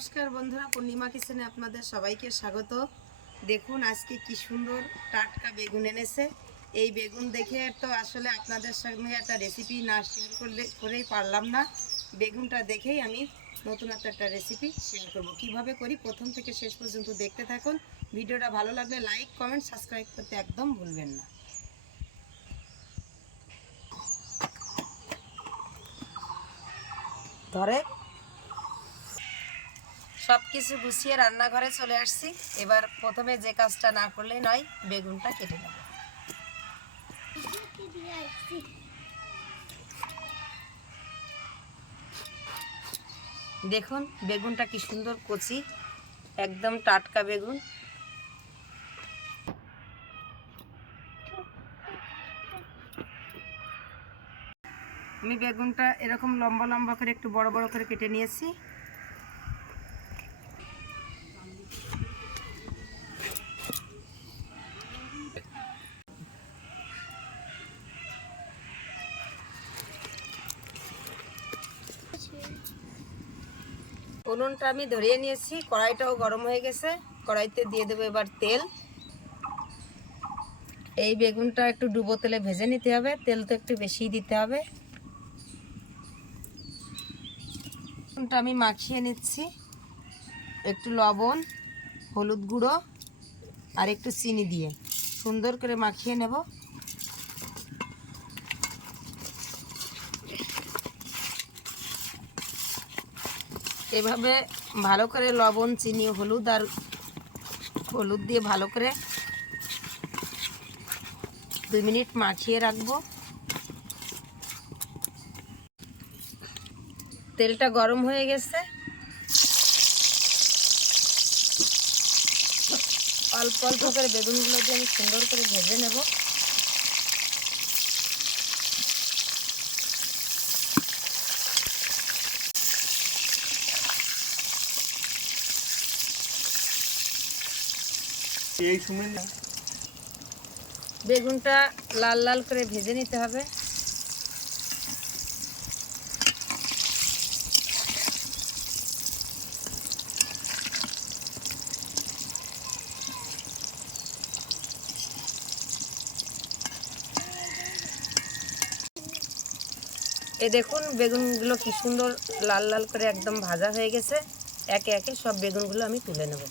নমস্কার বন্ধুরা, পূর্ণিমা কিচেনে আপনাদের সবাইকে স্বাগত। দেখুন আজকে কি সুন্দর টাটকা বেগুন এনেছে। এই বেগুন দেখে তো আসলে আপনাদের সঙ্গে একটা রেসিপি না শেয়ার করেই পারলাম না। বেগুনটা দেখেই আমি নতুন একটা রেসিপি শেয়ার করব। কিভাবে করি প্রথম থেকে শেষ পর্যন্ত দেখতে থাকুন। ভিডিওটা ভালো লাগলে লাইক, কমেন্ট, সাবস্ক্রাইব করতে একদম ভুলবেন না। ধরে সব কিছু গুছিয়ে রান্নাঘরে চলে আসছি। এবার প্রথমে যে কাজটা না করলে নয়, বেগুনটা কেটে নেব। দেখুন বেগুনটা কি সুন্দর কচি, একদম টাটকা বেগুন। আমি বেগুনটা এরকম লম্বা লম্বা করে একটু বড় বড় করে কেটে নিয়েছি। উনুনটা আমি ধরিয়ে নিয়েছি, কড়াইটাও গরম হয়ে গেছে। কড়াইতে দিয়ে দেবো এবার তেল। এই বেগুনটা একটু ডুবো তেলে ভেজে নিতে হবে, তেল তো একটু বেশিই দিতে হবে। বেগুনটা আমি মাখিয়ে নিচ্ছি, একটু লবণ, হলুদ গুঁড়ো আর একটু চিনি দিয়ে সুন্দর করে মাখিয়ে নেব। এভাবে ভালো করে লবণ, চিনি, হলুদ দিয়ে ভালো করে 2 মিনিট মাখিয়ে রাখবো। তেলটা গরম হয়ে গেছে, অল্প অল্প করে বেগুনগুলো দিয়ে আমি সুন্দর করে ভেজে নেব। বেগুনটা লাল লাল করে ভেজে নিতে হবে। দেখুন বেগুনগুলো কি সুন্দর লাল লাল করে একদম ভাজা হয়ে গেছে। একে একে সব বেগুনগুলো আমি তুলে নেব।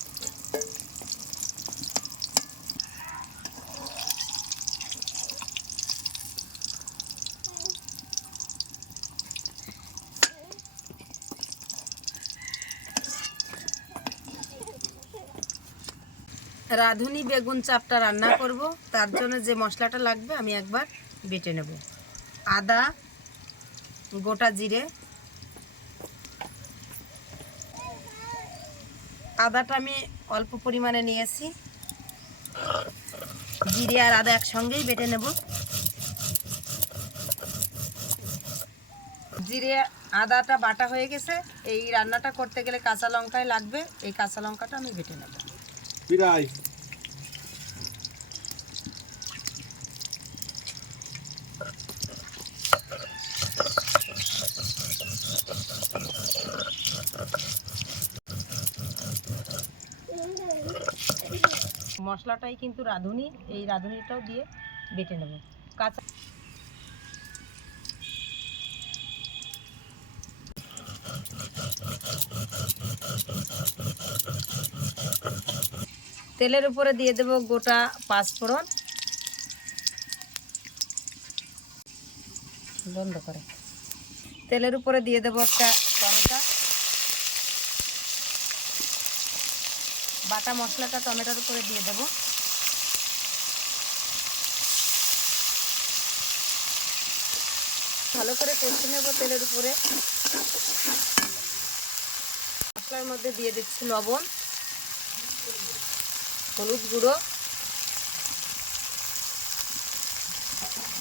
রাঁধুনি বেগুন চাপটা রান্না করব, তার জন্য যে মশলাটা লাগবে আমি একবার বেটে নেব। আদা, গোটা জিরে, আদাটা আমি অল্প পরিমাণে নিয়েছি। জিরে আর আদা একসঙ্গেই বেটে নেব। জিরে আদাটা বাটা হয়ে গেছে। এই রান্নাটা করতে গেলে কাঁচা লঙ্কাই লাগবে, এই কাঁচা লঙ্কাটা আমি বেটে নেব। মশলাটাই কিন্তু রাঁধুনি, এই রাঁধুনিটাও দিয়ে বেটে নেব। কাঁচা তেলের উপরে দিয়ে দেব গোটা 5 ফোড়ন। বন্ধ করে তেলের উপরে দিয়ে দেব একটা টমেটো। বাটা মশলাটা টমেটোর উপরে দিয়ে দেব। ভালো করে কষে নেব তেলের উপরে। মশলার মধ্যে দিয়ে দিচ্ছি লবণ, হলুদ গুঁড়ো।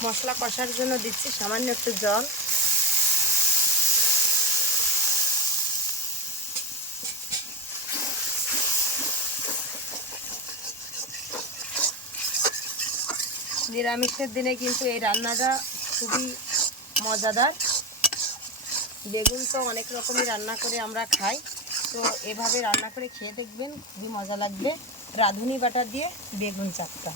মশলা কষার জন্য দিচ্ছি সামান্য একটু জল। নিরামিষের দিনে কিন্তু এই রান্নাটা খুবই মজাদার। বেগুন তো অনেক রকমই রান্না করে আমরা খাই, তো এভাবে রান্না করে খেয়ে দেখবেন, খুবই মজা লাগবে। রাঁধুনি বাটা দিয়ে বেগুন চাপটা।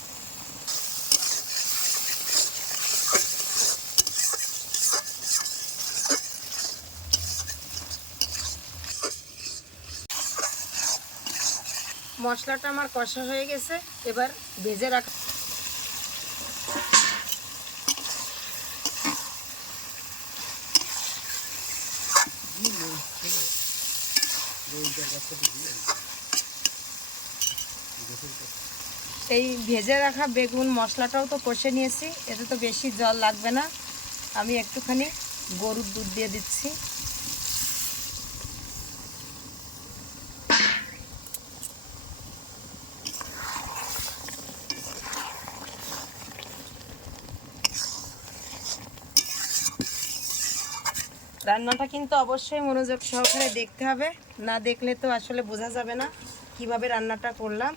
মশলাটা আমার কষা হয়ে গেছে, এবার ভেজে রাখা এই ভেজে রাখা বেগুন মশলাটাও তো কষে নিয়েছি, এতে তো বেশি জল লাগবে না। আমি একটুখানি গরুর দুধ দিয়ে দিচ্ছি। রান্নাটা কিন্তু অবশ্যই মনোযোগ সহকারে দেখতে হবে, না দেখলে তো আসলে বোঝা যাবে না কিভাবে রান্নাটা করলাম।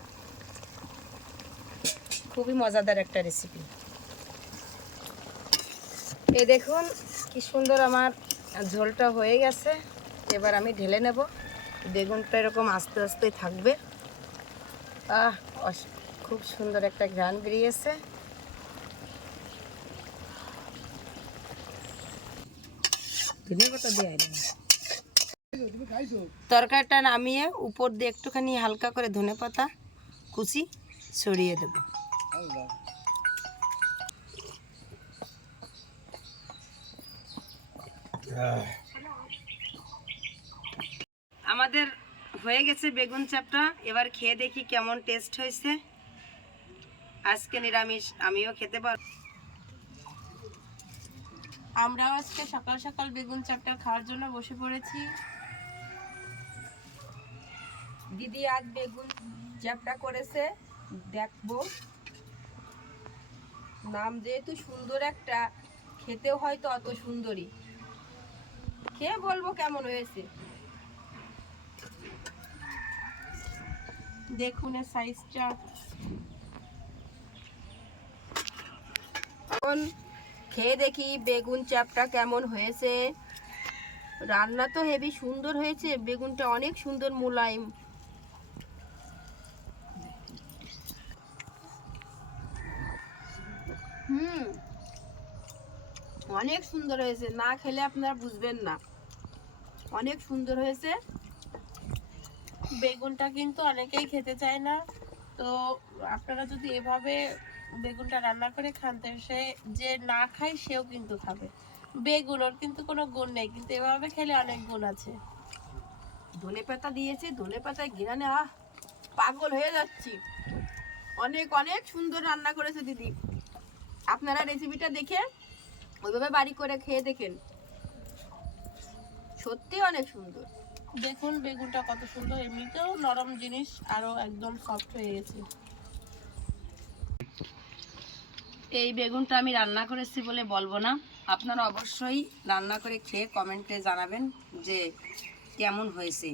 খুবই মজাদার একটা রেসিপি। এই দেখুন কি সুন্দর আমার ঝোলটা হয়ে গেছে। এবার আমি ঢেলে নেব। বেগুনটা এরকম আস্তে আস্তে থাকবে। খুব সুন্দর একটা ঘ্রাণ বেরিয়েছে। তরকারিটা নামিয়ে উপর দিয়ে একটুখানি হালকা করে ধনেপাতা কুচি ছড়িয়ে দেব। আমাদের হয়ে গেছে বেগুন চাপটা। এবার খেয়ে দেখি কেমন টেস্ট হয়েছে। আজকে নিরামিষ, আমিও খেতে পারব। আমরাও আজকে সকাল সকাল বেগুন চাপটা খাওয়ার জন্য বসে পড়েছি। দিদি আজ বেগুন চাপটা করেছে, দেখবো। নাম যেহেতু সুন্দর একটা, খেতেও হয়তো অত সুন্দরী। খেয়ে বলবো কেমন হয়েছে। দেখুন এর সাইজটা। এখন খেয়ে দেখি বেগুন চাপটা কেমন হয়েছে। রান্না তো হেবি সুন্দর হয়েছে, বেগুনটা অনেক সুন্দর মোলায়েম। অনেক সুন্দর হয়েছে, না খেলে আপনারা বুঝবেন না। অনেক সুন্দর হয়েছে। বেগুনটা কিন্তু অনেকেই খেতে চায় না, তো আপনারা যদি এভাবে বেগুনটা রান্না করে খান, তো সে যে না খায় সেও কিন্তু খাবে। বেগুন ওর কিন্তু কোনো গুণ নেই, কিন্তু এভাবে খেলে অনেক গুণ আছে। ধনেপাতা দিয়েছি, ধনেপাতায় ঘিরানে পাগল হয়ে যাচ্ছি। অনেক অনেক সুন্দর রান্না করেছে দিদি। আপনারা রেসিপিটা দেখে ওইভাবে বাড়ি করে খেয়ে দেখেন, সত্যি অনেক সুন্দর। দেখুন বেগুনটা কত সুন্দর, এমনিতেও নরম জিনিস, আরো একদম সফট হয়ে গেছে। এই বেগুনটা আমি রান্না করেছি বলে বলবো না, আপনারা অবশ্যই রান্না করে খেয়ে কমেন্টে জানাবেন যে কেমন হয়েছে।